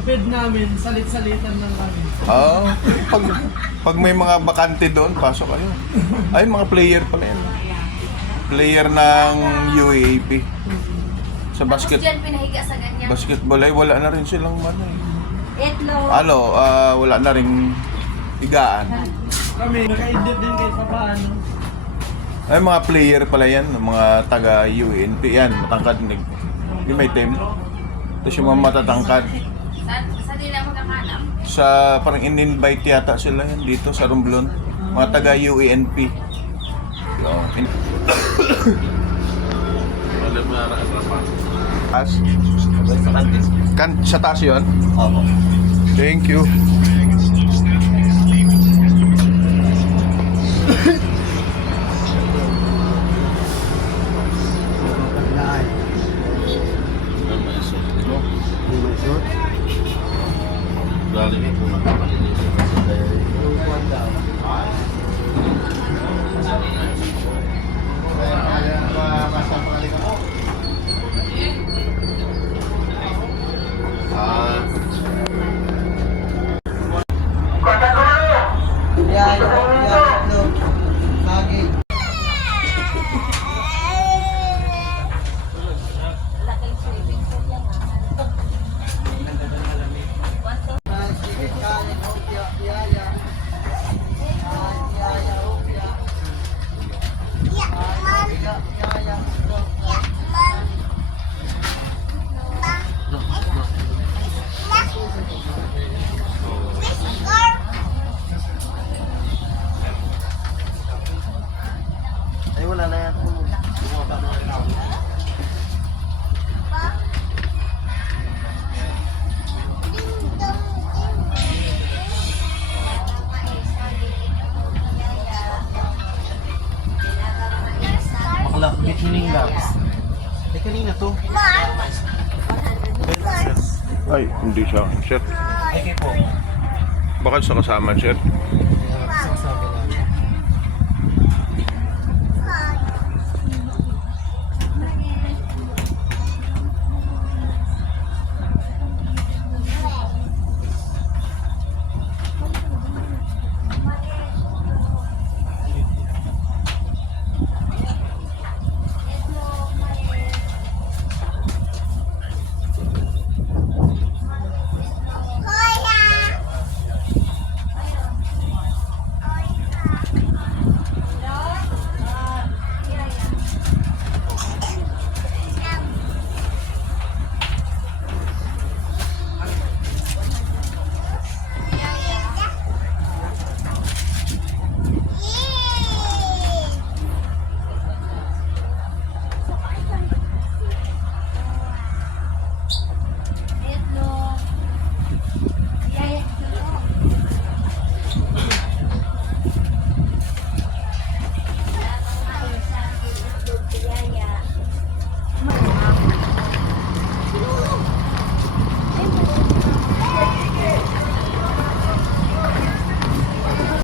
bed namin, salit-salitan lang kami. Ah, pag may mga bakante doon, pasok kayo. Ay, mga player pala yan. Player ng UAAP. Sa Tapos dyan pinahiga sa ganyan. basketball ay wala na rin silang ano eh. Itlog. Wala na rin higaan. Kami, naka-edit din kahit pa paano. Ay, mga player pala yan, mga taga UNP yan, matangkad yung may team. Tapos yung mga matatangkad. Sa nila magkakalam. Sa parang in-invite yata sila yan dito sa Romblon. Mga taga UANP. As? Sa taas yun? Opo. Thank you. Laking swimming pool yan. Ay, wala na yan. Bakla, bit labs. Eh, kanina to. Ay, hindi siya. Sir, Ay, kayo po. bakit sa kasama, sir?